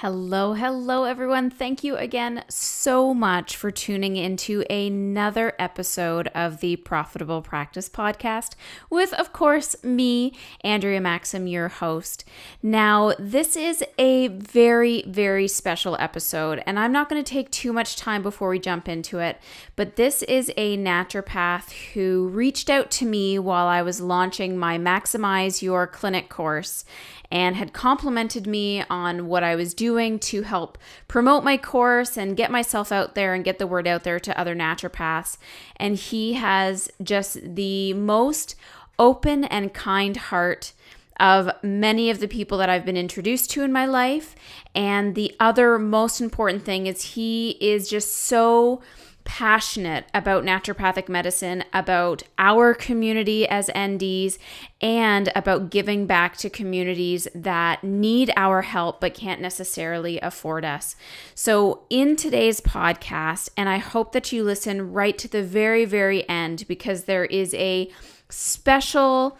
Hello, hello, everyone. Thank you again so much for tuning into another episode of the Profitable Practice Podcast with, of course, me, Andrea Maxim, your host. Now, this is a very, very special episode, and I'm not going to take too much time before we jump into it, but this is a naturopath who reached out to me while I was launching my Maximize Your Clinic course and had complimented me on what I was doing to help promote my course and get myself out there and get the word out there to other naturopaths. And he has just the most open and kind heart of many of the people that I've been introduced to in my life. And the other most important thing is he is just so passionate about naturopathic medicine, about our community as NDs, and about giving back to communities that need our help but can't necessarily afford us. So in today's podcast, and I hope that you listen right to the very, very end, because there is a special,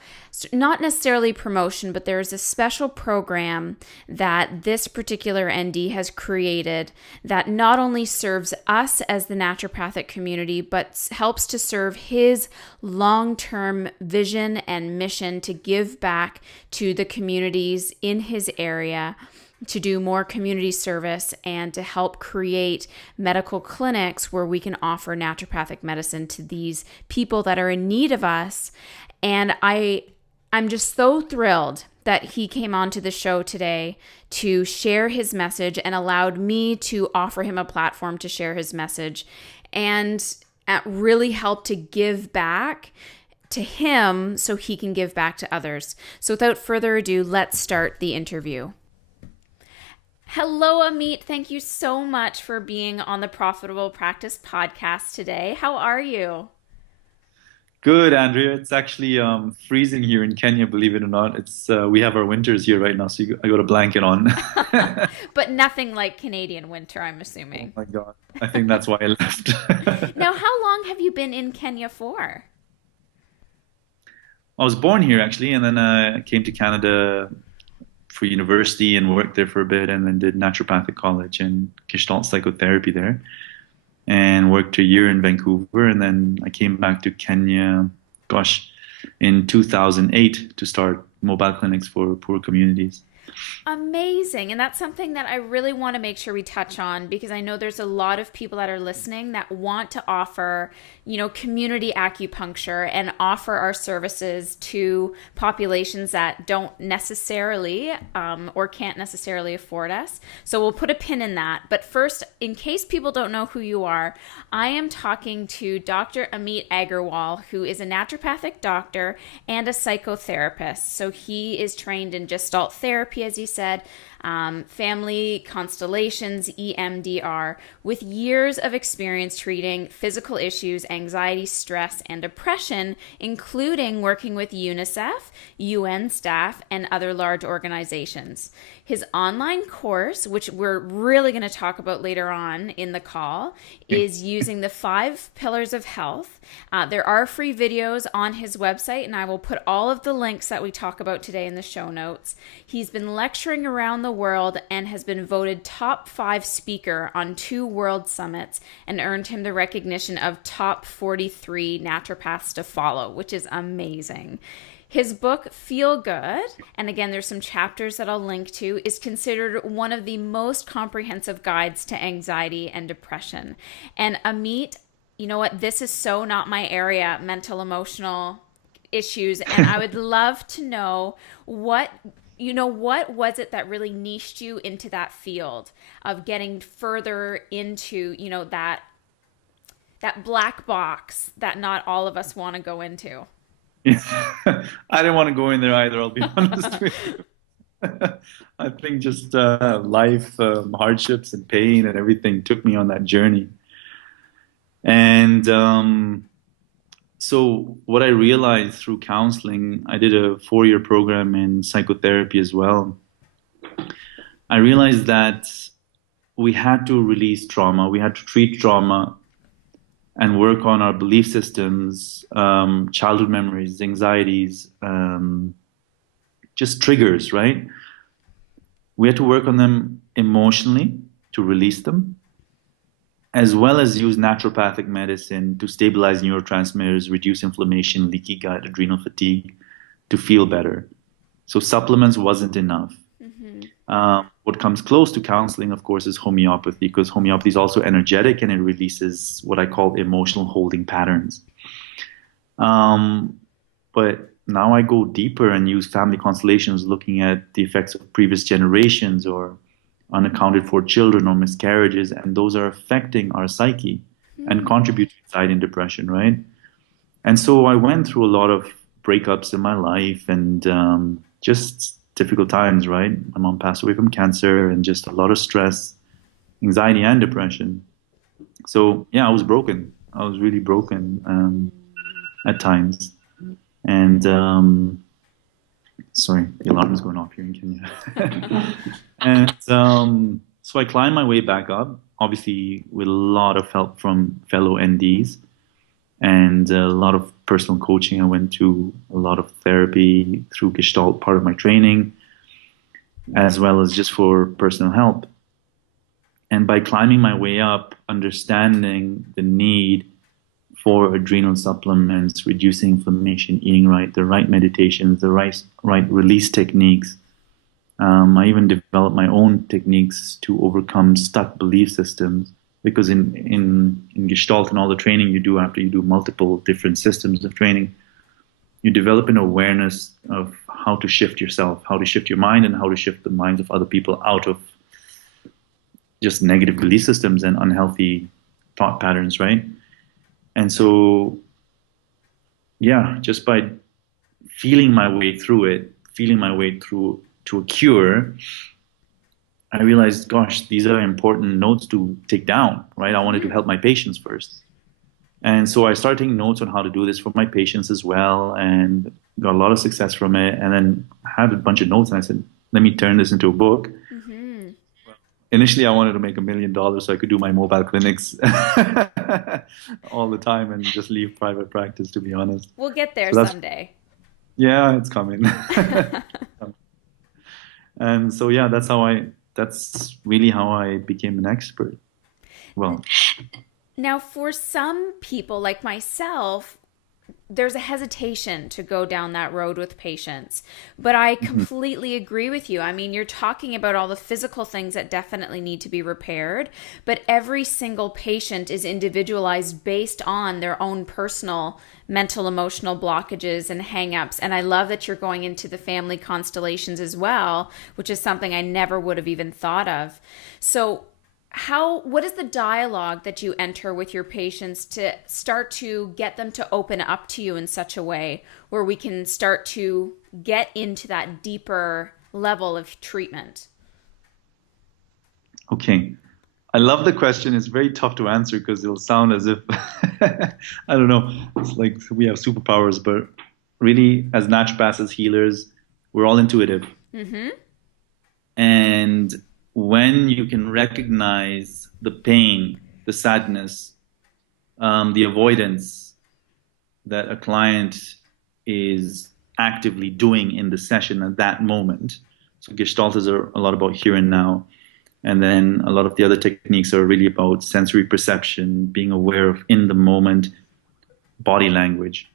not necessarily promotion, but there's a special program that this particular ND has created that not only serves us as the naturopathic community, but helps to serve his long-term vision and mission to give back to the communities in his area, to do more community service, and to help create medical clinics where we can offer naturopathic medicine to these people that are in need of us. And I'm just so thrilled that he came onto the show today to share his message and allowed me to offer him a platform to share his message, and really help to give back to him so he can give back to others. So without further ado, let's start the interview. Hello, Ameet. Thank you so much for being on the Profitable Practice Podcast today. How are you? Good, Andrea. It's actually freezing here in Kenya, believe it or not. It's we have our winters here right now, so I got a blanket on. But nothing like Canadian winter, I'm Oh assuming. my God. I think that's why I left. Now, how long have you been in Kenya for? I was born here actually, and then I came to Canada for university and worked there for a bit, and then did naturopathic college and Gestalt psychotherapy there, and worked a year in Vancouver, and then I came back to Kenya, gosh, in 2008 to start mobile clinics for poor communities. Amazing. And that's something that I really want to make sure we touch on, because I know there's a lot of people that are listening that want to offer, community acupuncture and offer our services to populations that don't necessarily or can't necessarily afford us. So we'll put a pin in that. But first, in case people don't know who you are, I am talking to Dr. Ameet Agarwal, who is a naturopathic doctor and a psychotherapist. So he is trained in Gestalt therapy, as you said, family constellations, EMDR, with years of experience treating physical issues, anxiety, stress, and depression, including working with UNICEF, UN staff, and other large organizations. His online course, which we're really going to talk about later on in the call, is using the 5 pillars of health. There are free videos on his website, and I will put all of the links that we talk about today in the show notes. He's been lecturing around the world and has been voted top 5 speaker on 2 world summits, and earned him the recognition of top 43 naturopaths to follow, which is amazing. His book, Feel Good, and again, there's some chapters that I'll link to, is considered one of the most comprehensive guides to anxiety and depression. And Ameet, you know what? This is so not my area, mental, emotional issues. And I would love to know what was it that really niched you into that field of getting further into, that black box that not all of us want to go into? Yeah. I didn't want to go in there either, I'll be honest with you. I think just life, hardships and pain and everything took me on that journey. And so what I realized through counseling, I did a 4-year program in psychotherapy as well. I realized that we had to release trauma, we had to treat trauma and work on our belief systems, childhood memories, anxieties, just triggers, right? We had to work on them emotionally to release them, as well as use naturopathic medicine to stabilize neurotransmitters, reduce inflammation, leaky gut, adrenal fatigue, to feel better. So supplements wasn't enough. What comes close to counseling, of course, is homeopathy, because homeopathy is also energetic and it releases what I call emotional holding patterns. But now I go deeper and use family constellations, looking at the effects of previous generations or unaccounted for children or miscarriages, and those are affecting our psyche and contribute to anxiety and depression, right? And so I went through a lot of breakups in my life and just difficult times, right? My mom passed away from cancer and just a lot of stress, anxiety, and depression. So yeah, I was broken. I was really broken at times. And sorry, the alarm is going off here in Kenya. And so I climbed my way back up, obviously with a lot of help from fellow NDs and a lot of personal coaching. I went to a lot of therapy through Gestalt, part of my training, as well as just for personal help. And by climbing my way up, understanding the need for adrenal supplements, reducing inflammation, eating right, the right meditations, the right release techniques. I even developed my own techniques to overcome stuck belief systems, because in Gestalt and all the training you do after you do multiple different systems of training, you develop an awareness of how to shift yourself, how to shift your mind, and how to shift the minds of other people out of just negative belief systems and unhealthy thought patterns, right? And so, yeah, just by feeling my way through it, feeling my way through to a cure, I realized, gosh, these are important notes to take down, right? I wanted to help my patients first. And so I started taking notes on how to do this for my patients as well, and got a lot of success from it. And then I had a bunch of notes, and I said, let me turn this into a book. Initially, I wanted to make $1 million so I could do my mobile clinics all the time and just leave private practice, to be honest. We'll get there So someday. yeah, it's coming. And so, yeah, that's really how I became an expert. Well, Now, for some people like myself, there's a hesitation to go down that road with patients. But I completely agree with you. I mean, you're talking about all the physical things that definitely need to be repaired, but every single patient is individualized based on their own personal mental, emotional blockages and hangups. And I love that you're going into the family constellations as well, which is something I never would have even thought of. So what is the dialogue that you enter with your patients to start to get them to open up to you in such a way where we can start to get into that deeper level of treatment? okay. I love the question. It's very tough to answer because it'll sound as if, I don't know, it's like we have superpowers, but really, as naturopaths, as healers, we're all intuitive. And when you can recognize the pain, the sadness, the avoidance that a client is actively doing in the session at that moment. So Gestalt is a lot about here and now. And then a lot of the other techniques are really about sensory perception, being aware of in the moment, body language.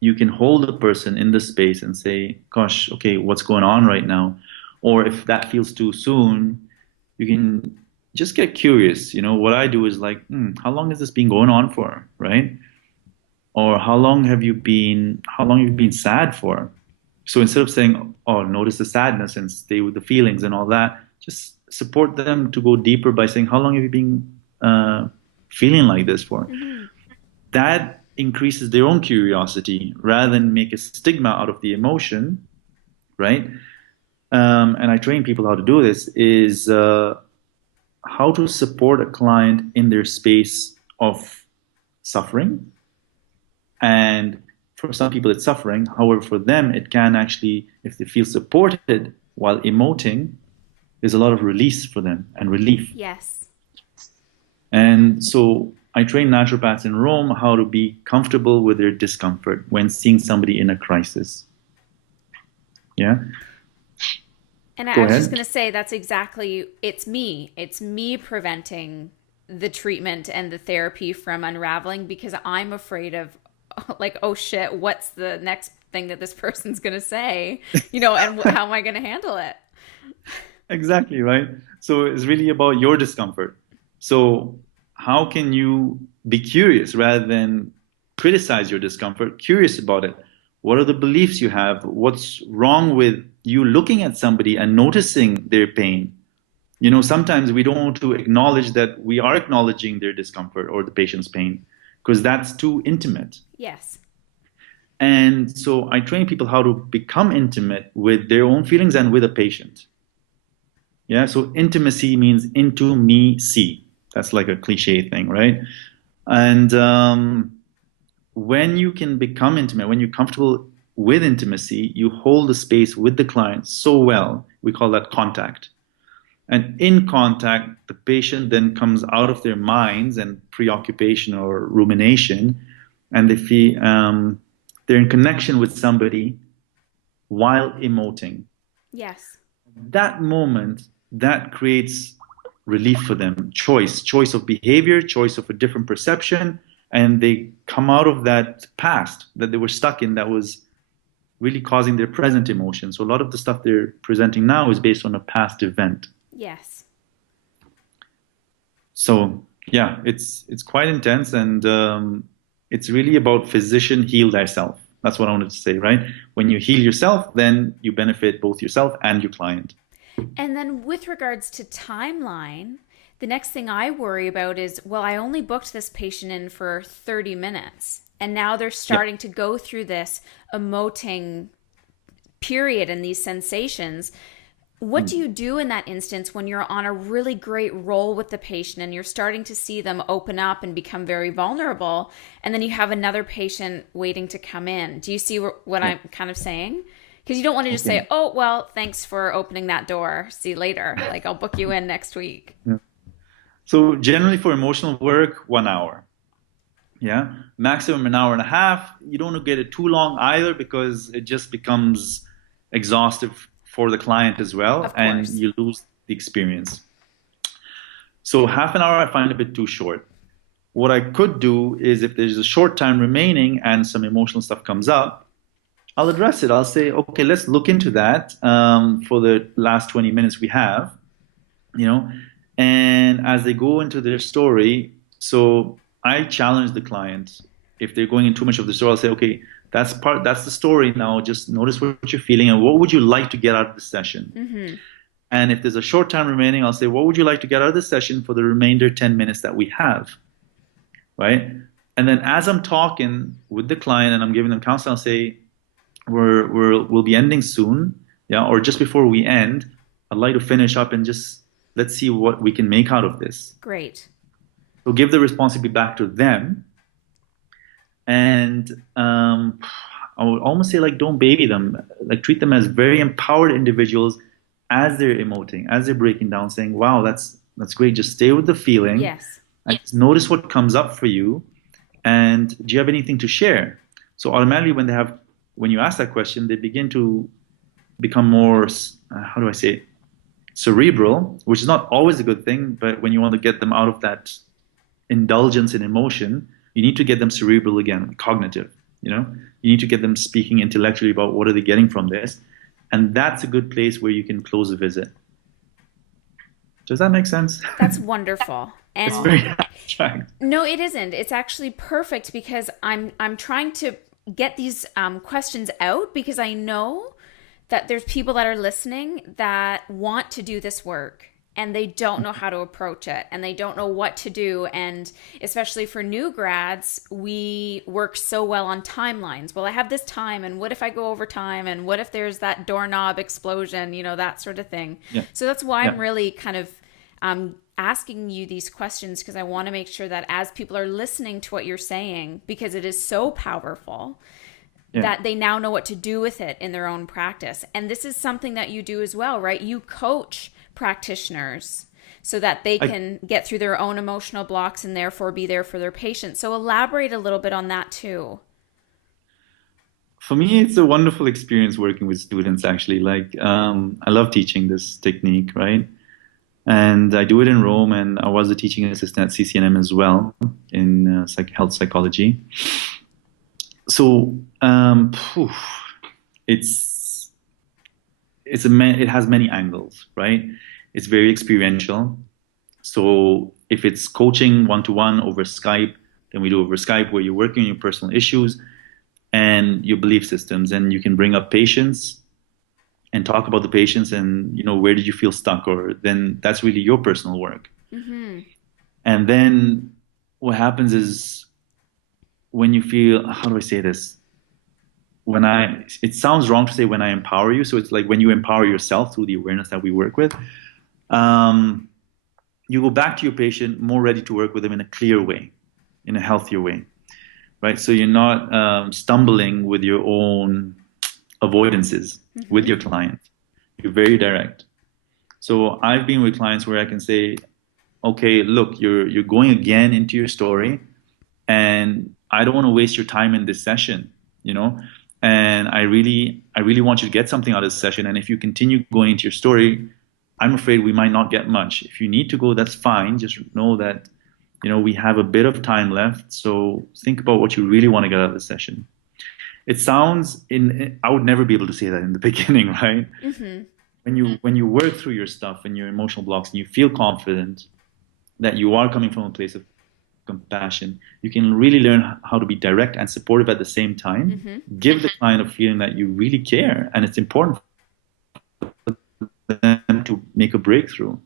You can hold a person in the space and say, gosh, okay, what's going on right now? Or if that feels too soon, you can just get curious. You know, what I do is like, how long has this been going on for, right? Or how long have you been sad for? So instead of saying, oh, notice the sadness and stay with the feelings and all that, just support them to go deeper by saying, how long have you been feeling like this for? That increases their own curiosity rather than make a stigma out of the emotion, right? And I train people how to do this, is how to support a client in their space of suffering. And for some people it's suffering. However, for them it can actually, if they feel supported while emoting, there's a lot of release for them and relief. Yes. And so I train naturopaths in Rome how to be comfortable with their discomfort when seeing somebody in a crisis. Yeah. And I Go was just ahead. going to say that's exactly, it's me. It's me preventing the treatment and the therapy from unraveling because I'm afraid of, like, oh shit, what's the next thing that this person's going to say, and how am I going to handle it? Exactly, right? So it's really about your discomfort. So how can you be curious rather than criticize your discomfort? Curious about it. What are the beliefs you have? What's wrong with you looking at somebody and noticing their pain? Sometimes we don't want to acknowledge that we are acknowledging their discomfort or the patient's pain because that's too intimate. Yes. And so I train people how to become intimate with their own feelings and with a patient. Yeah, so intimacy means into me see. That's like a cliche thing, right? And when you can become intimate, when you're comfortable with intimacy, you hold the space with the client so well. We call that contact. And in contact, the patient then comes out of their minds and preoccupation or rumination, and they feel they're in connection with somebody while emoting. Yes. That moment, that creates relief for them, choice of behavior, choice of a different perception, and they come out of that past that they were stuck in that was really causing their present emotion. So a lot of the stuff they're presenting now is based on a past event. Yes. So yeah, it's quite intense, and it's really about physician heal thyself. That's what I wanted to say, right? When you heal yourself, then you benefit both yourself and your client. And then with regards to timeline, the next thing I worry about is, well, I only booked this patient in for 30 minutes. And now they're Yeah. starting to go through this emoting period and these sensations. What do you do in that instance when you're on a really great roll with the patient and you're starting to see them open up and become very vulnerable, and then you have another patient waiting to come in? Do you see what Yeah. I'm kind of saying? Because you don't want to just Okay. say, oh, well, thanks for opening that door. See you later. Like, I'll book you in next week. Yeah. So generally for emotional work, 1 hour. Yeah. Maximum an hour and a half. You don't want to get it too long either because it just becomes exhaustive for the client as well, Of and course. you lose the experience. So half an hour I find a bit too short. What I could do is if there's a short time remaining and some emotional stuff comes up, I'll address it. I'll say, okay, let's look into that for the last 20 minutes we have, you know, and as they go into their story, so I challenge the client. If they're going in too much of the story, I'll say, okay, that's the story now. Just notice what you're feeling and what would you like to get out of the session. Mm-hmm. And if there's a short time remaining, I'll say, what would you like to get out of the session for the remainder 10 minutes that we have? Right? And then as I'm talking with the client and I'm giving them counsel, I'll say, we'll be ending soon, yeah, or just before we end, I'd like to finish up and just let's see what we can make out of this. Great. So give the responsibility back to them, and I would almost say like don't baby them, like treat them as very empowered individuals as they're emoting, as they're breaking down, saying, "Wow, that's great. Just stay with the feeling Yes. and just notice what comes up for you." And do you have anything to share? So automatically, when you ask that question, they begin to become more, how do I say it, cerebral, which is not always a good thing. But when you want to get them out of that indulgence in emotion, you need to get them cerebral again, cognitive. You need to get them speaking intellectually about what are they getting from this, and that's a good place where you can close a visit. Does that make sense? That's wonderful. It's And very abstract. no, it isn't. It's actually perfect because I'm trying to get these questions out because I know that there's people that are listening that want to do this work and they don't know how to approach it and they don't know what to do. And especially for new grads, we work so well on timelines. Well, I have this time, and what if I go over time, and what if there's that doorknob explosion, that sort of thing. Yeah, So that's why I'm yeah, really kind of asking you these questions, because I want to make sure that as people are listening to what you're saying, because it is so powerful, yeah. that they now know what to do with it in their own practice. And this is something that you do as well, right? You coach practitioners so that they I, can get through their own emotional blocks and therefore be there for their patients. So elaborate a little bit on that too. For me, it's a wonderful experience working with students, actually. I love teaching this technique, right? And I do it in Rome, and I was a teaching assistant at CCNM as well in health psychology. So, it's it has many angles, right? It's very experiential. So if it's coaching one-to-one over Skype, then we do over Skype where you're working on your personal issues and your belief systems, and you can bring up patients and talk about the patients and where did you feel stuck, or then that's really your personal work. Mm-hmm. And then what happens is when you feel, how do I say this? It sounds wrong to say when I empower you. So it's like when you empower yourself through the awareness that we work with, um, you go back to your patient more ready to work with them in a clear way, in a healthier way, right? So you're not stumbling with your own avoidances with your client. You're very direct. So I've been with clients where I can say, okay, look, you're going again into your story, and I don't want to waste your time in this session, and I really want you to get something out of this session. And if you continue going into your story, I'm afraid we might not get much. If you need to go, that's fine. Just know that, we have a bit of time left. So think about what you really want to get out of the session. It sounds I would never be able to say that in the beginning, right? Mm-hmm. When you work through your stuff and your emotional blocks and you feel confident that you are coming from a place of compassion, you can really learn how to be direct and supportive at the same time. Mm-hmm. Give the client a feeling that you really care and it's important for them to make a breakthrough.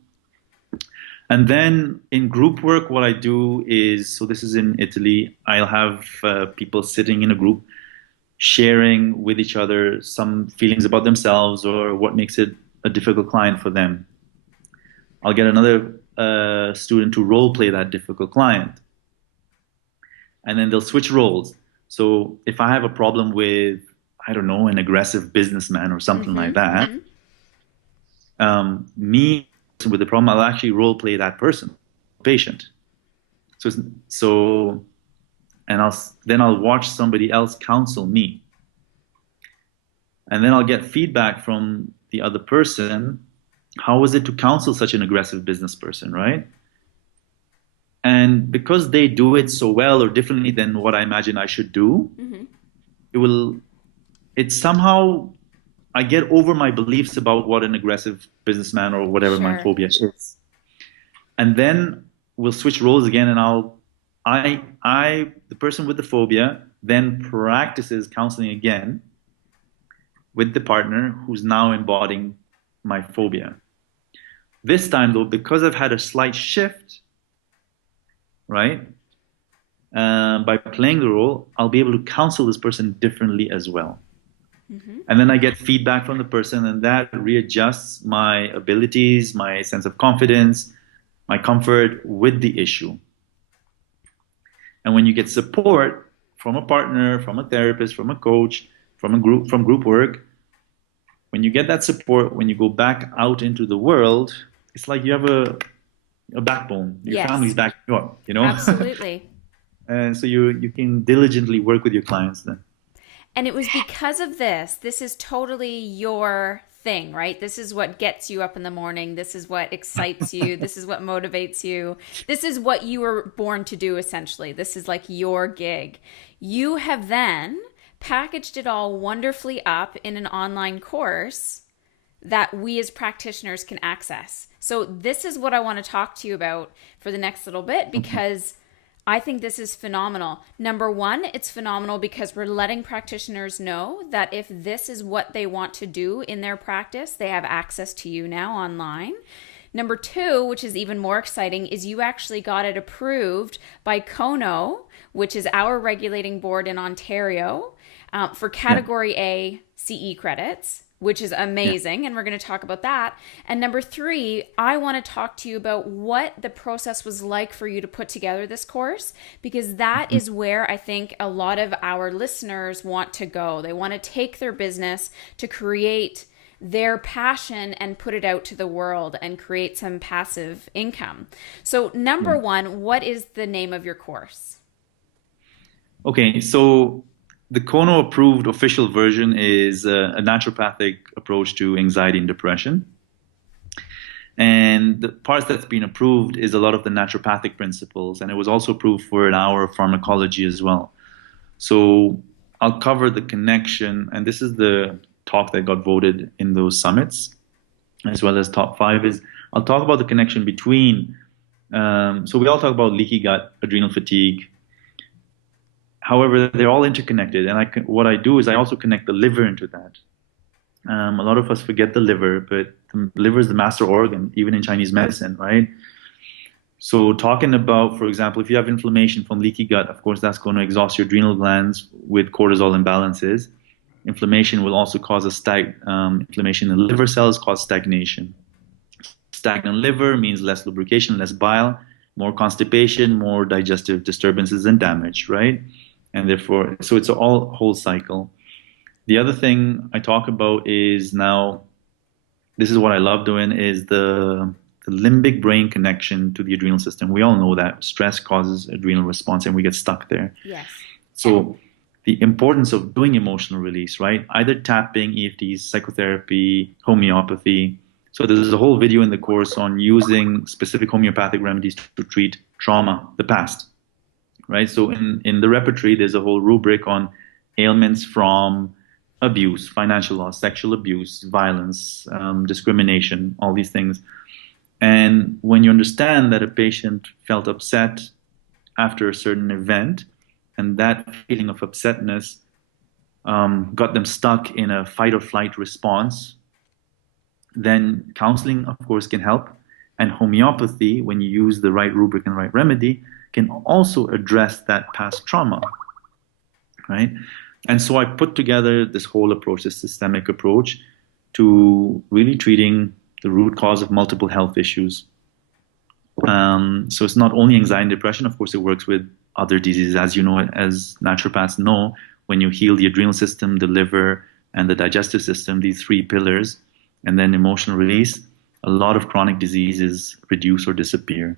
And then in group work, what I do is, so this is in Italy, I'll have people sitting in a group sharing with each other some feelings about themselves or what makes it a difficult client for them. I'll get another student to role play that difficult client. And then they'll switch roles. So if I have a problem with, I don't know, an aggressive businessman or something like that, me with the problem, I'll actually role play that person, patient. So and I'll watch somebody else counsel me. And then I'll get feedback from the other person. How was it to counsel such an aggressive business person, right? And because they do it so well or differently than what I imagine I should do, it's somehow, I get over my beliefs about what an aggressive businessman or whatever my phobia is. And then we'll switch roles again, and the person with the phobia then practices counseling again with the partner who's now embodying my phobia. This time though, because I've had a slight shift, right? By playing the role, I'll be able to counsel this person differently as well. Mm-hmm. And then I get feedback from the person, and that readjusts my abilities, my sense of confidence, my comfort with the issue. And when you get support from a partner, from a therapist, from a coach, from group work, when you get that support, when you go back out into the world, it's like you have a backbone. Your family's back up, Absolutely. And so you can diligently work with your clients then. And it was because of this is totally your thing, right? This is what gets you up in the morning. This is what excites you. This is what motivates you. This is what you were born to do, essentially. This is like your gig. You have then packaged it all wonderfully up in an online course that we as practitioners can access. So this is what I want to talk to you about for the next little bit, because I think this is phenomenal. Number one, it's phenomenal because we're letting practitioners know that if this is what they want to do in their practice, they have access to you now online. Number two, which is even more exciting, is you actually got it approved by CONO, which is our regulating board in Ontario, for Category A CE credits, which is amazing. And we're going to talk about that. And number three, I want to talk to you about what the process was like for you to put together this course, because that is where I think a lot of our listeners want to go. They want to take their business to create their passion and put it out to the world and create some passive income. So number one, what is the name of your course? Okay, so The Kono approved official version is a naturopathic approach to anxiety and depression. And the parts that's been approved is a lot of the naturopathic principles, and it was also approved for an hour of pharmacology as well. So I'll cover the connection, and this is the talk that got voted in those summits, as well as top five is I'll talk about the connection between. So we all talk about leaky gut, adrenal fatigue. However, they're all interconnected, and what I do is I also connect the liver into that. A lot of us forget the liver, but the liver is the master organ, even in Chinese medicine, right? So talking about, for example, if you have inflammation from leaky gut, of course, that's going to exhaust your adrenal glands with cortisol imbalances. Inflammation will also cause inflammation in the liver cells, cause stagnation. Stagnant liver means less lubrication, less bile, more constipation, more digestive disturbances and damage, right? And therefore, so it's a whole cycle. The other thing I talk about is now, this is what I love doing, is the limbic brain connection to the adrenal system. We all know that stress causes adrenal response and we get stuck there. Yes. So the importance of doing emotional release, right? Either tapping, EFTs, psychotherapy, homeopathy. So there's a whole video in the course on using specific homeopathic remedies to treat trauma, the past, right? So in the repertory, there's a whole rubric on ailments from abuse, financial loss, sexual abuse, violence, discrimination, all these things. And when you understand that a patient felt upset after a certain event, and that feeling of upsetness got them stuck in a fight or flight response, then counseling, of course, can help. And homeopathy, when you use the right rubric and right remedy, can also address that past trauma, right? And so I put together this whole approach, this systemic approach to really treating the root cause of multiple health issues. So it's not only anxiety and depression, of course, it works with other diseases. As you know, as naturopaths know, when you heal the adrenal system, the liver, and the digestive system, these three pillars, and then emotional release, a lot of chronic diseases reduce or disappear.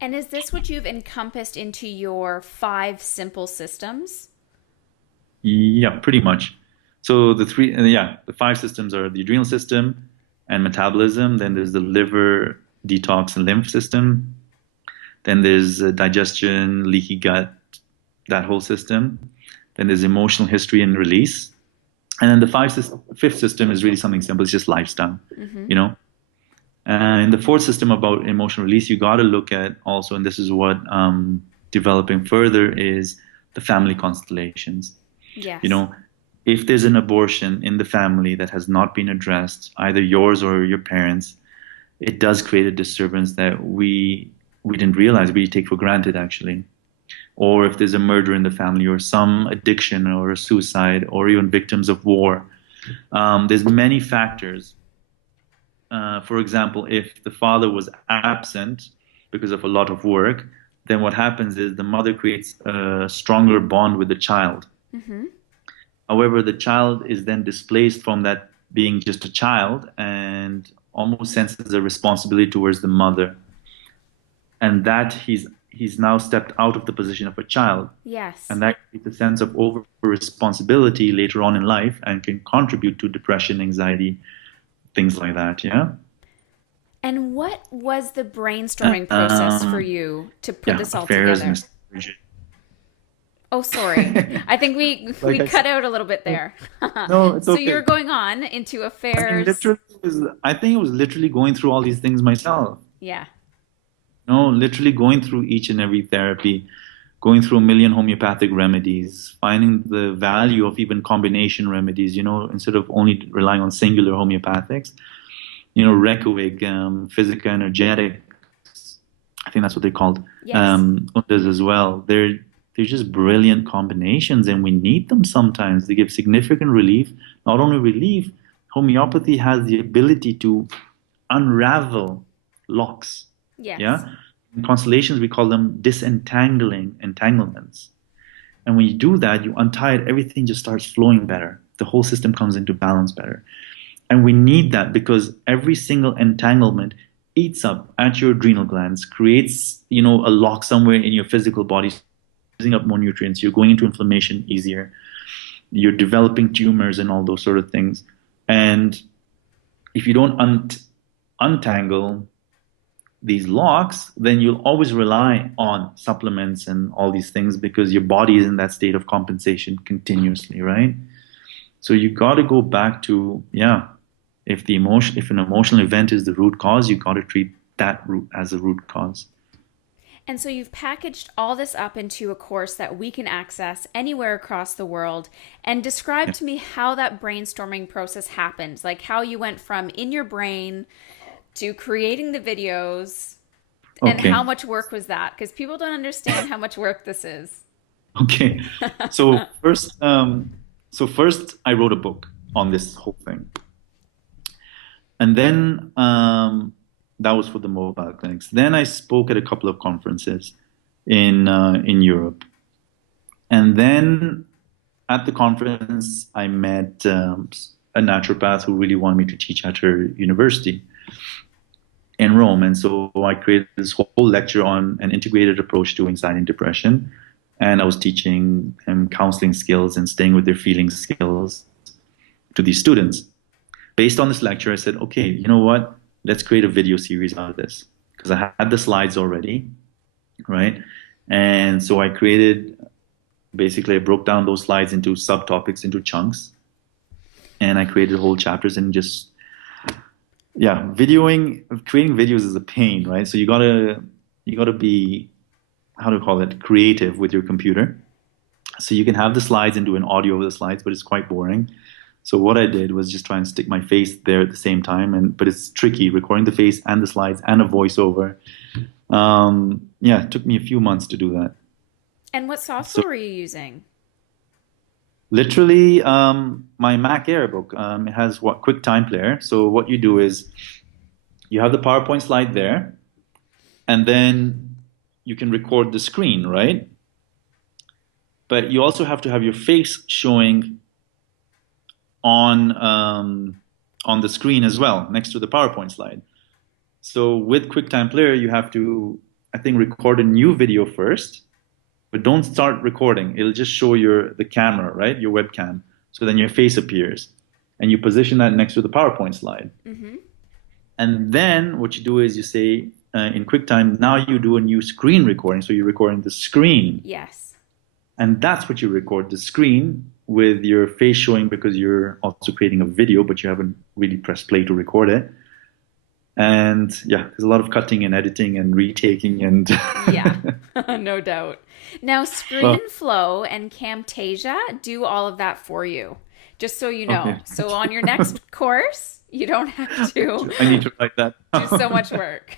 And is this what you've encompassed into your 5 simple systems? Yeah, pretty much. So the 5 systems are the adrenal system and metabolism. Then there's the liver, detox, and lymph system. Then there's digestion, leaky gut, that whole system. Then there's emotional history and release. And then the fifth system is really something simple. It's just lifestyle, you know. And the fourth system about emotional release, you got to look at also, and this is what developing further is the family constellations. Yes. You know, if there's an abortion in the family that has not been addressed, either yours or your parents, it does create a disturbance that we didn't realize, we take for granted actually. Or if there's a murder in the family or some addiction or a suicide or even victims of war, there's many factors. For example, if the father was absent because of a lot of work, then what happens is the mother creates a stronger bond with the child. Mm-hmm. However, the child is then displaced from that being just a child and almost senses a responsibility towards the mother. And that he's now stepped out of the position of a child. Yes. And that creates a sense of over responsibility later on in life and can contribute to depression, anxiety, things like that. Yeah. And what was the brainstorming process for you to put this all together? Oh, sorry. I think we cut out a little bit there. No, it's so okay. you're going on into affairs. I think it was literally going through all these things myself. Yeah. No, literally going through each and every therapy, going through a million homeopathic remedies, finding the value of even combination remedies, you know, instead of only relying on singular homeopathics. You know, Reykjavik, Physica Energetics, I think that's what they're called. Yes. Undas as well. They're just brilliant combinations, and we need them sometimes. They give significant relief. Not only relief, homeopathy has the ability to unravel locks. Yes. Yeah. In constellations, we call them disentangling entanglements. And when you do that, you untie it, everything just starts flowing better. The whole system comes into balance better. And we need that because every single entanglement eats up at your adrenal glands, creates, you know, a lock somewhere in your physical body, using up more nutrients. You're going into inflammation easier. you're developing tumors and all those sort of things. And if you don't untangle these locks, then you'll always rely on supplements and all these things because your body is in that state of compensation continuously, right? So you got to go back to, yeah, if an emotional event is the root cause, you got to treat that root as a root cause. And so you've packaged all this up into a course that we can access anywhere across the world. And describe to me how that brainstorming process happened, like how you went from in your brain to creating the videos, and how much work was that? Because people don't understand how much work this is. Okay. So first I wrote a book on this whole thing. And then that was for the mobile clinics. Then I spoke at a couple of conferences in Europe. And then at the conference, I met a naturopath who really wanted me to teach at her university in Rome. And so I created this whole lecture on an integrated approach to anxiety and depression. And I was teaching them counseling skills and staying with their feelings skills to these students. Based on this lecture, I said, okay, you know what? Let's create a video series out of this. Because I had the slides already, right? And so I broke down those slides into subtopics, into chunks. And I created whole chapters and just, creating videos is a pain, right? So you gotta be, how to call it, creative with your computer. So you can have the slides and do an audio of the slides, but it's quite boring. So what I did was just try and stick my face there at the same time, but it's tricky recording the face and the slides and a voiceover. It took me a few months to do that. And what software were you using? Literally, my Mac Airbook. It has QuickTime Player. So what you do is you have the PowerPoint slide there, and then you can record the screen, right? But you also have to have your face showing on the screen as well, next to the PowerPoint slide. So with QuickTime Player, you have to, I think, record a new video first, but don't start recording. It'll just show the camera, right? Your webcam. So then your face appears. And you position that next to the PowerPoint slide. Mm-hmm. And then what you do is you say, in QuickTime, now you do a new screen recording. So you're recording the screen. Yes. And that's what you record, the screen with your face showing, because you're also creating a video, but you haven't really pressed play to record it. And there's a lot of cutting and editing and retaking and no doubt. Now ScreenFlow and Camtasia do all of that for you, just so you know. Okay. So on your next course, you don't have to. I need to write that. Do so much work.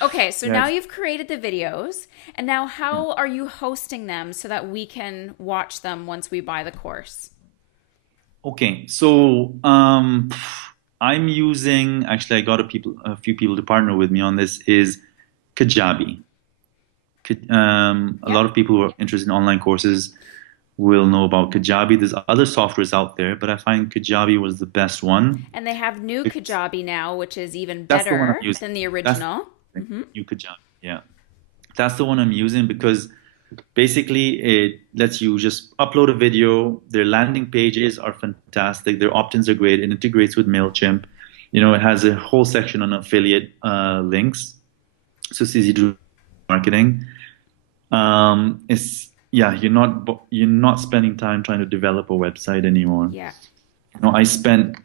Okay, so now you've created the videos, and now how are you hosting them so that we can watch them once we buy the course? Okay, so I'm using, actually I got a few people to partner with me on this, is Kajabi. A lot of people who are interested in online courses will know about Kajabi. There's other softwares out there, but I find Kajabi was the best one. And they have new Kajabi now, which is even better than the original. New Kajabi, that's the one I'm using because basically it lets you just upload a video. Their landing pages are fantastic. Their opt-ins are great. It integrates with MailChimp. It has a whole section on affiliate links, so it's easy to do marketing. You're not spending time trying to develop a website anymore. I spent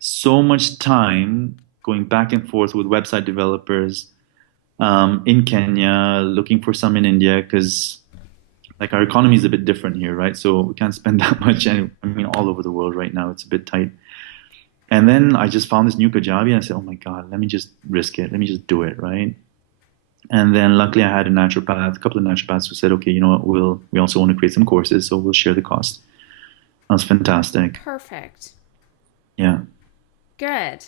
so much time going back and forth with website developers in Kenya, looking for some in India, because our economy is a bit different here, right? So we can't spend that much. All over the world right now, it's a bit tight. And then I just found this new Kajabi and I said, oh my God, let me just risk it. Let me just do it, right? And then luckily I had a couple of naturopaths who said, okay, you know what, we also want to create some courses, so we'll share the cost. That was fantastic. Perfect. Yeah. Good.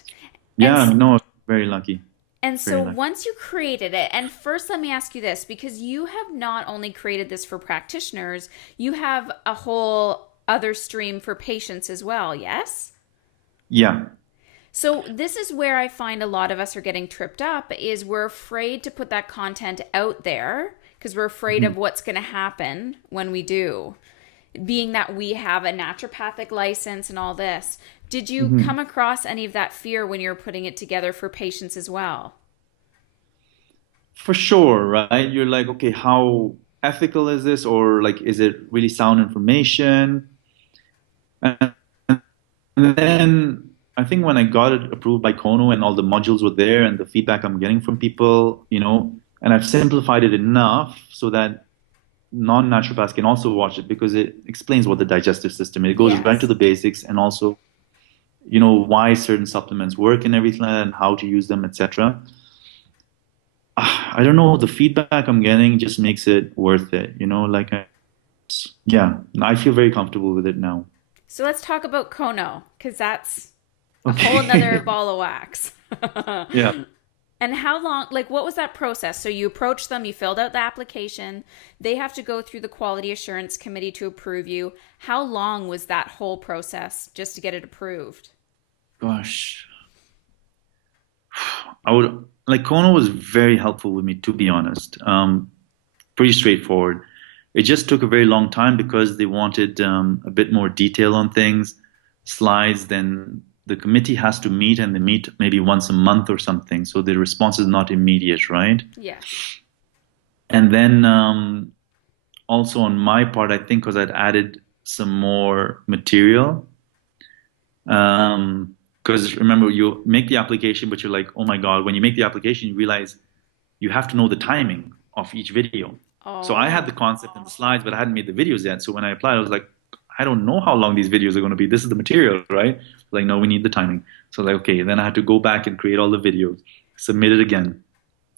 Very lucky. And so once you created it, and first let me ask you this, because you have not only created this for practitioners, you have a whole other stream for patients as well, yes? Yeah. So this is where I find a lot of us are getting tripped up, is we're afraid to put that content out there because we're afraid of what's going to happen when we do. being that we have a naturopathic license and all this, did you Mhm. come across any of that fear when you were putting it together for patients as well? For sure, right? You're like, okay, how ethical is this? Or like, is it really sound information? And then I think when I got it approved by Kono and all the modules were there and the feedback I'm getting from people, and I've simplified it enough so that non-naturopaths can also watch it because it explains what the digestive system is. It goes right to Yes. the basics and also, why certain supplements work and everything like that and how to use them, etc. I don't know, the feedback I'm getting just makes it worth it, yeah, I feel very comfortable with it now. So let's talk about Kono, because that's a whole nother Okay. ball of wax. Yeah. And how long, like, what was that process? So you approached them, you filled out the application, they have to go through the quality assurance committee to approve you. How long was that whole process just to get it approved? Gosh, I would like Kono was very helpful with me, to be honest. Pretty straightforward. It just took a very long time because they wanted a bit more detail on things, slides. Then the committee has to meet, and they meet maybe once a month or something. So the response is not immediate, right? Yes. And then also on my part, I think because I'd added some more material. Because remember, you make the application, but you're like, oh my God, when you make the application, you realize you have to know the timing of each video. So I had the Oh, concept and the slides, but I hadn't made the videos yet. So when I applied, I was like, I don't know how long these videos are going to be. This is the material, right? Like, no, we need the timing. So like, okay, then I had to go back and create all the videos, submit it again.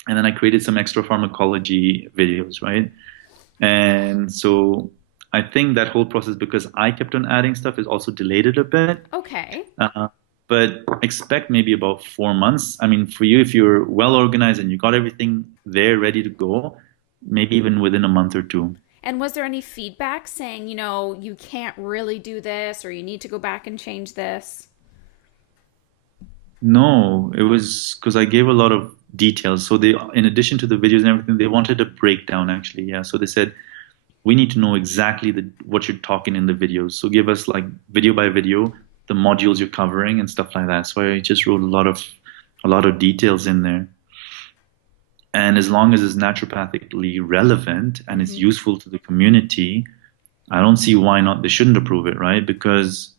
And then I created some extra pharmacology videos, right? And so I think that whole process, because I kept on adding stuff, is also delayed it a bit. okay. Uh, but expect maybe about 4 months. I mean, for you, if you're well organized and you got everything there ready to go, maybe even within a month or two. And was there any feedback saying, you can't really do this or you need to go back and change this? No, it was because I gave a lot of details. So they, in addition to the videos and everything, they wanted a breakdown actually. Yeah. So they said, we need to know exactly what you're talking in the videos. So give us like video by video, the modules you're covering and stuff like that. So I just wrote a lot of details in there. And as long as it's naturopathically relevant and it's Hmm. useful to the community, I don't see why not they shouldn't approve it, right? Because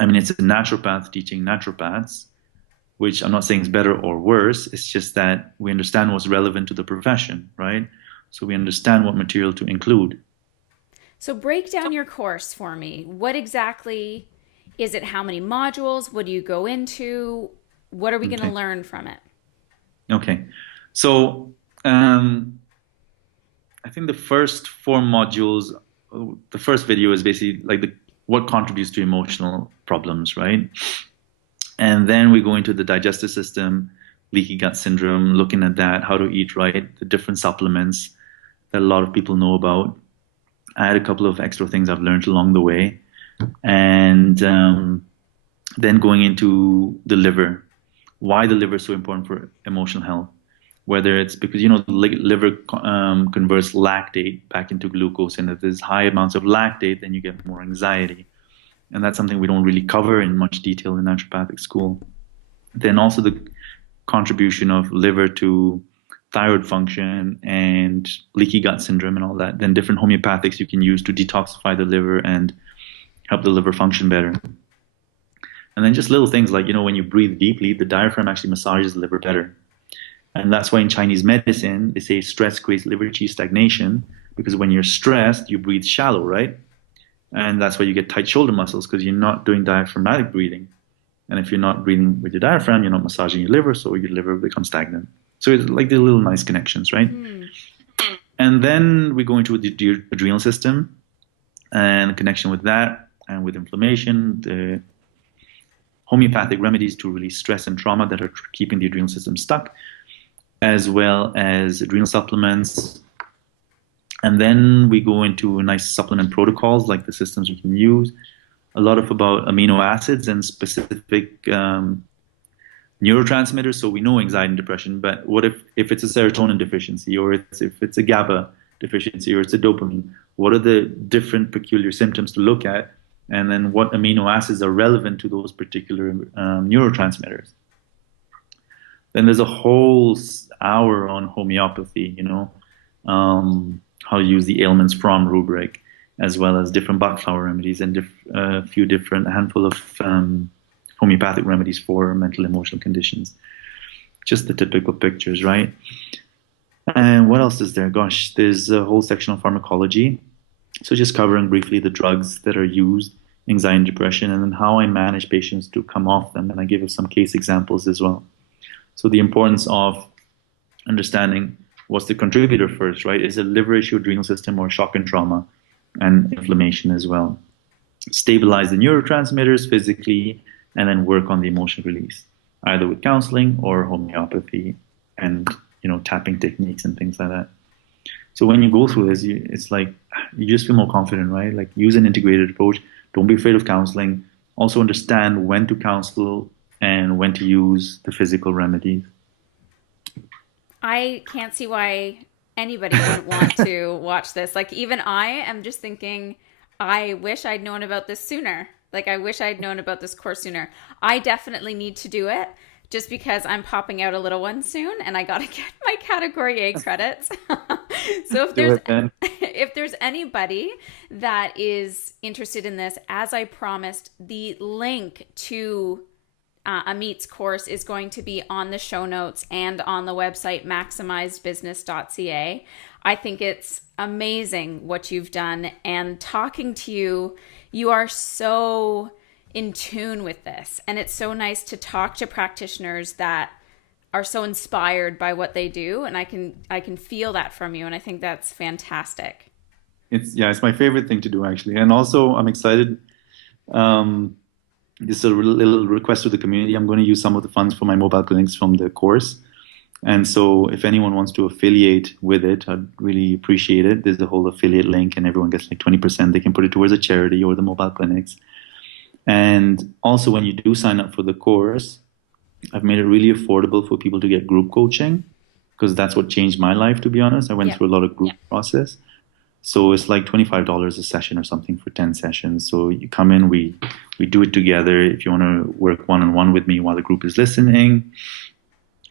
I mean it's a naturopath teaching naturopaths, which I'm not saying is better or worse. It's just that we understand what's relevant to the profession, right? So we understand what material to include. So break down your course for me. What exactly is it? How many modules? What do you go into? What are we going to Okay. learn from it? Okay. So I think the first four modules, the first video is basically like what contributes to emotional problems, right? And then we go into the digestive system, leaky gut syndrome, looking at that, how to eat right, the different supplements that a lot of people know about. I had a couple of extra things I've learned along the way. And then going into the liver, why the liver is so important for emotional health. Whether it's because the liver converts lactate back into glucose, and if there's high amounts of lactate, then you get more anxiety, and that's something we don't really cover in much detail in naturopathic school. Then also the contribution of liver to thyroid function and leaky gut syndrome and all that. Then different homeopathics you can use to detoxify the liver and help the liver function better. And then just little things like, when you breathe deeply, the diaphragm actually massages the liver better. And that's why in Chinese medicine, they say stress creates liver qi stagnation, because when you're stressed, you breathe shallow, right? And that's why you get tight shoulder muscles, because you're not doing diaphragmatic breathing. And if you're not breathing with your diaphragm, you're not massaging your liver, so your liver becomes stagnant. So it's like the little nice connections, right? Hmm. And then we go into the adrenal system and connection with that and with inflammation, the homeopathic remedies to release stress and trauma that are keeping the adrenal system stuck, as well as adrenal supplements. And then we go into nice supplement protocols like the systems we can use, a lot of about amino acids and specific neurotransmitters. So we know anxiety and depression, but what if it's a serotonin deficiency or if it's a GABA deficiency or it's a dopamine. What are the different peculiar symptoms to look at? And then what amino acids are relevant to those particular neurotransmitters. Then there's a whole hour on homeopathy, how to use the ailments from rubric, as well as different Bach flower remedies and a handful of homeopathic remedies for mental emotional conditions. Just the typical pictures, right? And what else is there? Gosh, there's a whole section on pharmacology. So just covering briefly the drugs that are used, anxiety and depression, and then how I manage patients to come off them. And I give some case examples as well. So the importance of understanding what's the contributor first, right? Is it liver issue, adrenal system, or shock and trauma and inflammation as well? Stabilize the neurotransmitters physically, and then work on the emotional release, either with counseling or homeopathy and tapping techniques and things like that. So when you go through this, it's like you just feel more confident, right? Like use an integrated approach. Don't be afraid of counseling. Also understand when to counsel and when to use the physical remedies. I can't see why anybody would want to watch this. Like even I am just thinking, I wish I'd known about this sooner. Like I wish I'd known about this course sooner. I definitely need to do it just because I'm popping out a little one soon and I got to get my category A credits. So if there's anybody that is interested in this, as I promised, the link to Ameet's course is going to be on the show notes and on the website maximizedbusiness.ca. I think it's amazing what you've done, and talking to you, you are so in tune with this, and it's so nice to talk to practitioners that are so inspired by what they do, and I can feel that from you, and I think that's fantastic. It's my favorite thing to do actually, and also I'm excited. This is a little request to the community. I'm going to use some of the funds for my mobile clinics from the course. And so if anyone wants to affiliate with it, I'd really appreciate it. There's a whole affiliate link and everyone gets like 20%. They can put it towards a charity or the mobile clinics. And also when you do sign up for the course, I've made it really affordable for people to get group coaching, because that's what changed my life, to be honest. I went through a lot of group process. So it's like $25 a session or something for 10 sessions. So you come in, we do it together. If you want to work one-on-one with me while the group is listening,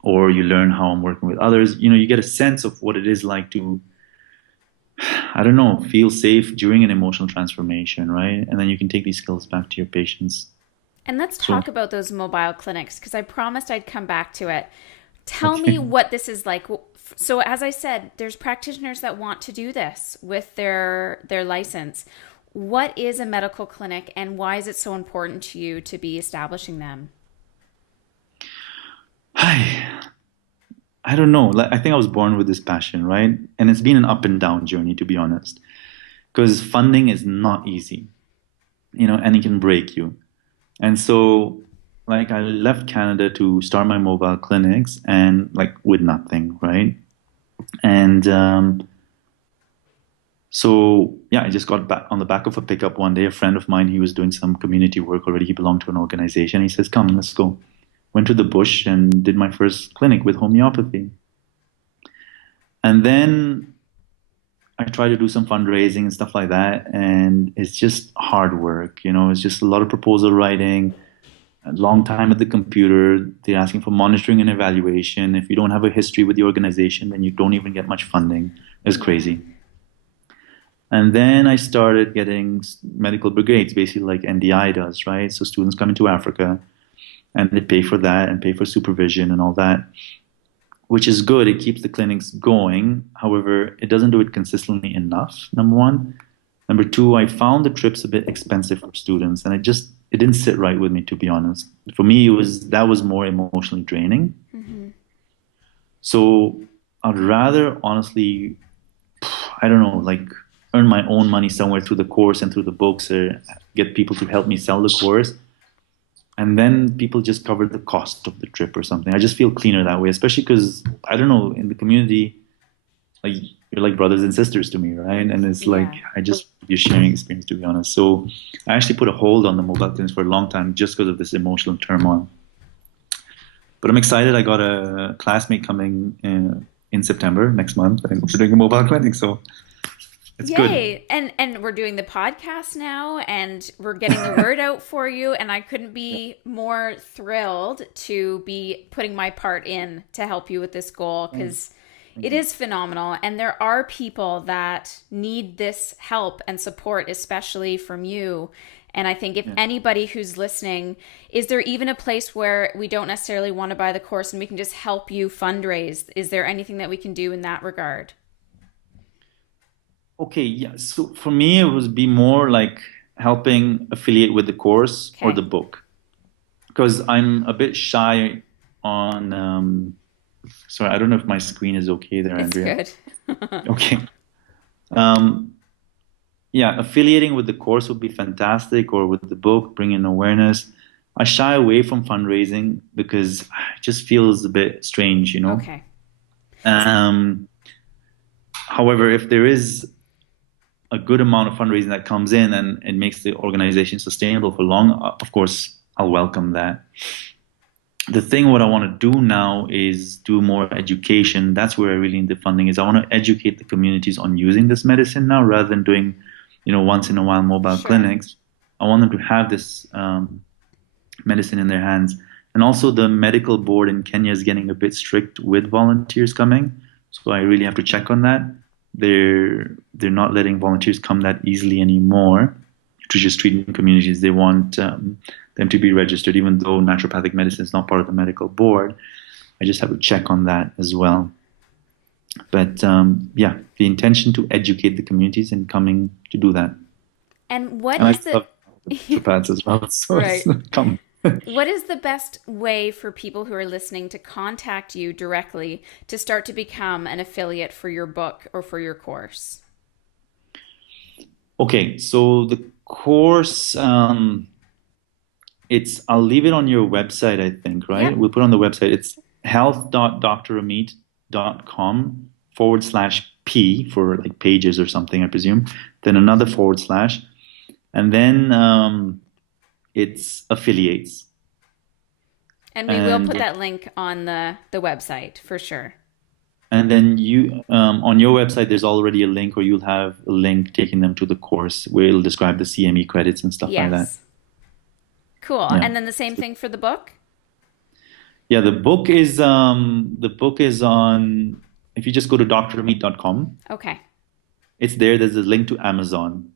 or you learn how I'm working with others, you get a sense of what it is like to, I don't know, feel safe during an emotional transformation, right? And then you can take these skills back to your patients. And let's talk about those mobile clinics, because I promised I'd come back to it. Tell me what this is like. So as I said, there's practitioners that want to do this with their license. What is a medical clinic, and why is it so important to you to be establishing them? I don't know. I think I was born with this passion, right? And it's been an up and down journey, to be honest, because funding is not easy, and it can break you. And so I left Canada to start my mobile clinics and with nothing, right? And I just got back on the back of a pickup one day. A friend of mine, he was doing some community work already. He belonged to an organization. He says, "Come, let's go." Went to the bush and did my first clinic with homeopathy. And then I tried to do some fundraising and stuff like that. And it's just hard work. It's just a lot of proposal writing, a long time at the computer. They're asking for monitoring and evaluation. If you don't have a history with the organization, then you don't even get much funding. It's crazy. And then I started getting medical brigades, basically like NDI does, right? So students come into Africa and they pay for that and pay for supervision and all that, which is good. It keeps the clinics going. However, it doesn't do it consistently enough, number one. Number two, I found the trips a bit expensive for students, and it didn't sit right with me, to be honest. For me, that was more emotionally draining. Mm-hmm. So I'd rather honestly, I don't know, earn my own money somewhere through the course and through the books, or get people to help me sell the course. And then people just cover the cost of the trip or something. I just feel cleaner that way, especially because, I don't know, in the community, you're like brothers and sisters to me, right? And it's you're sharing experience, to be honest. So I actually put a hold on the mobile clinics for a long time just because of this emotional turmoil. But I'm excited. I got a classmate coming in September next month, and we're doing a mobile clinic. So it's good. Yay. And we're doing the podcast now and we're getting the word out for you. And I couldn't be more thrilled to be putting my part in to help you with this goal, because it is phenomenal. And there are people that need this help and support, especially from you. And I think if anybody who's listening, is there even a place where we don't necessarily want to buy the course and we can just help you fundraise? Is there anything that we can do in that regard? Okay, yeah. So for me, it would be more like helping affiliate with the course or the Okay. book, because I'm a bit shy on. Sorry, I don't know if my screen is okay there, It's Andrea. good. Okay. Um, yeah, affiliating with the course would be fantastic, or with the book, bringing awareness. I shy away from fundraising because it just feels a bit strange, you know. Okay. Um, However, if there is a good amount of fundraising that comes in and it makes the organization sustainable for long, of course, I'll welcome that. The thing what I want to do now is do more education. That's where I really need the funding is. I want to educate the communities on using this medicine now rather than doing, once in a while mobile Sure. clinics. I want them to have this medicine in their hands. And also the medical board in Kenya is getting a bit strict with volunteers coming. So I really have to check on that. They're not letting volunteers come that easily anymore to just treating communities. They want them to be registered, even though naturopathic medicine is not part of the medical board. I just have to check on that as well. But yeah, the intention to educate the communities and coming to do that. And what And I is the love naturopaths as well. So it's right? come. What is the best way for people who are listening to contact you directly to start to become an affiliate for your book or for your course? Okay, so the course, I'll leave it on your website, I think, right? Yep. We'll put it on the website. It's health.drameet.com/P for like pages or something, I presume. Then another forward slash. And then it's affiliates. And we will And put that link on the website for sure. and then you on your website, there's already a link, or you'll have a link taking them to the course where it'll describe the CME credits and stuff like that. Yes. Cool. Yeah. And then the same thing for the book? Yeah, the book is on, if you just go to drmeat.com, Okay. it's there. There's a link to Amazon,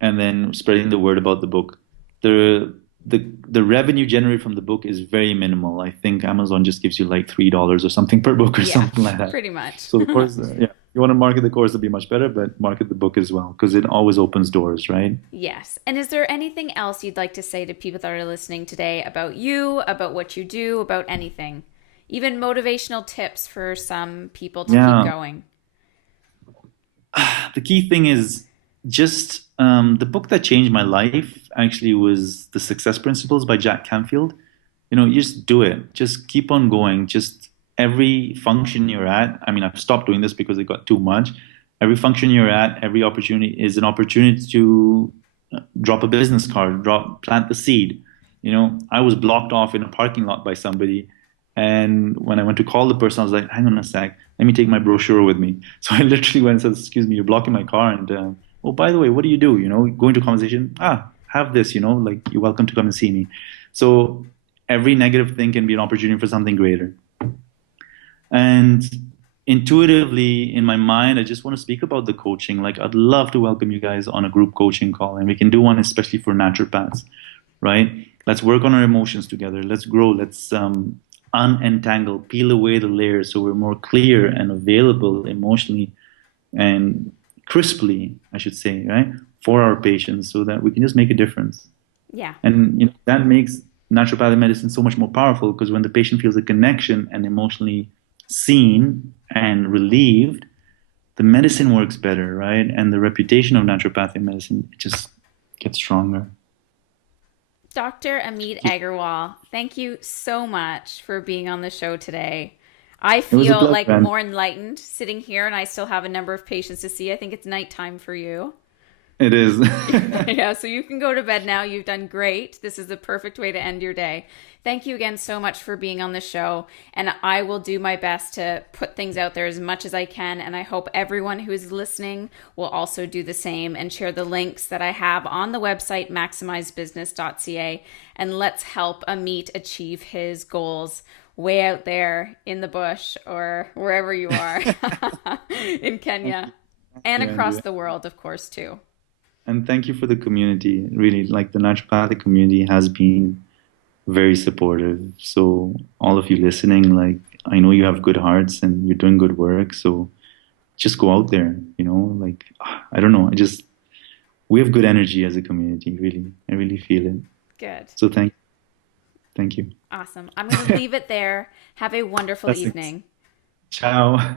and then spreading the word about the book. The the revenue generated from the book is very minimal. I think Amazon just gives you like $3 or something per book or Yeah, something like that. pretty much. So the course, yeah, you want to market the course to be much better, but market the book as well because it always opens doors, right? Yes. And is there anything else you'd like to say to people that are listening today about you, about what you do, about anything? Even motivational tips for some people to keep Yeah. going. The key thing is just the book that changed my life actually was The Success Principles by Jack Canfield. You just do it. Just keep on going. Just every function you're at. I mean, I've stopped doing this because it got too much. Every function you're at, every opportunity is an opportunity to drop a business card, plant the seed. I was blocked off in a parking lot by somebody. And when I went to call the person, I was like, hang on a sec, let me take my brochure with me. So I literally went and said, excuse me, you're blocking my car. And, oh, by the way, what do you do? Go into conversation. Have this, like you're welcome to come and see me. So every negative thing can be an opportunity for something greater. And intuitively in my mind, I just want to speak about the coaching. Like I'd love to welcome you guys on a group coaching call, and we can do one especially for naturopaths, right? Let's work on our emotions together. Let's grow. Let's unentangle, peel away the layers so we're more clear and available emotionally and crisply, I should say, right, for our patients so that we can just make a difference. Yeah. And that makes naturopathic medicine so much more powerful because when the patient feels a connection and emotionally seen and relieved, the medicine works better, right? And the reputation of naturopathic medicine just gets stronger. Dr. Ameet Agarwal, thank you so much for being on the show today. I It was a feel pleasure, like man. more enlightened sitting here, and I still have a number of patients to see. I think it's nighttime for you. It is. Yeah, so you can go to bed now. You've done great. This is the perfect way to end your day. Thank you again so much for being on the show. And I will do my best to put things out there as much as I can. And I hope everyone who is listening will also do the same and share the links that I have on the website, maximizebusiness.ca. And let's help Ameet achieve his goals way out there in the bush or wherever you are in Kenya and across the world, of course, too. And thank you for the community. Really, like the naturopathic community has been very supportive. So all of you listening, like I know you have good hearts and you're doing good work. So just go out there, like I don't know. We have good energy as a community, really. I really feel it. Good. So thank you. Awesome. I'm going to leave it there. Have a wonderful evening. Ciao.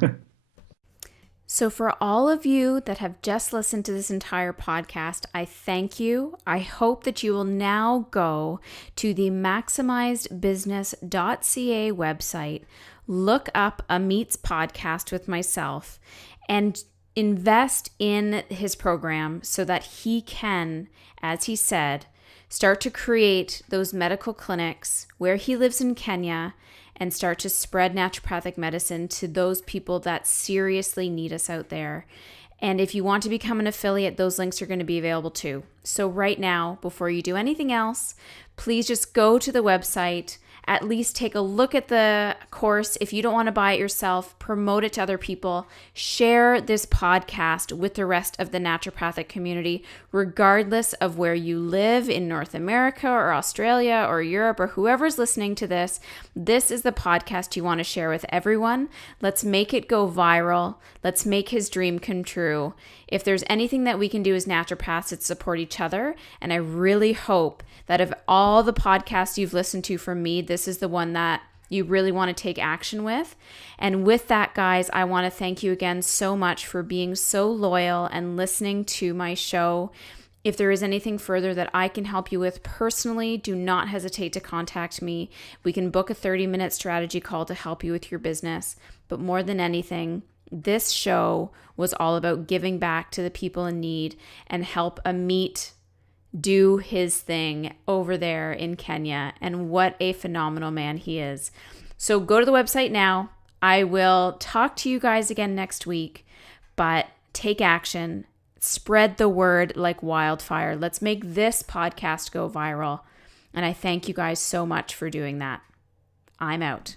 So for all of you that have just listened to this entire podcast, I thank you. I hope that you will now go to the maximizedbusiness.ca website, look up Ameet's podcast with myself, and invest in his program so that he can, as he said, start to create those medical clinics where he lives in Kenya and start to spread naturopathic medicine to those people that seriously need us out there. And if you want to become an affiliate, those links are going to be available too. So right now, before you do anything else, please just go to the website, at least take a look at the course. If you don't want to buy it yourself, promote it to other people. Share this podcast with the rest of the naturopathic community, regardless of where you live in North America or Australia or Europe or whoever's listening to this. This is the podcast you want to share with everyone. Let's make it go viral. Let's make his dream come true. If there's anything that we can do as naturopaths, it's support each other. And I really hope that of all the podcasts you've listened to from me, this is the one that you really want to take action with. And with that, guys, I want to thank you again so much for being so loyal and listening to my show. If there is anything further that I can help you with personally, do not hesitate to contact me. We can book a 30-minute strategy call to help you with your business. But more than anything, this show was all about giving back to the people in need and help Ameet do his thing over there in Kenya. And what a phenomenal man he is. So go to the website now. I will talk to you guys again next week, but take action. Spread the word like wildfire. Let's make this podcast go viral. And I thank you guys so much for doing that. I'm out.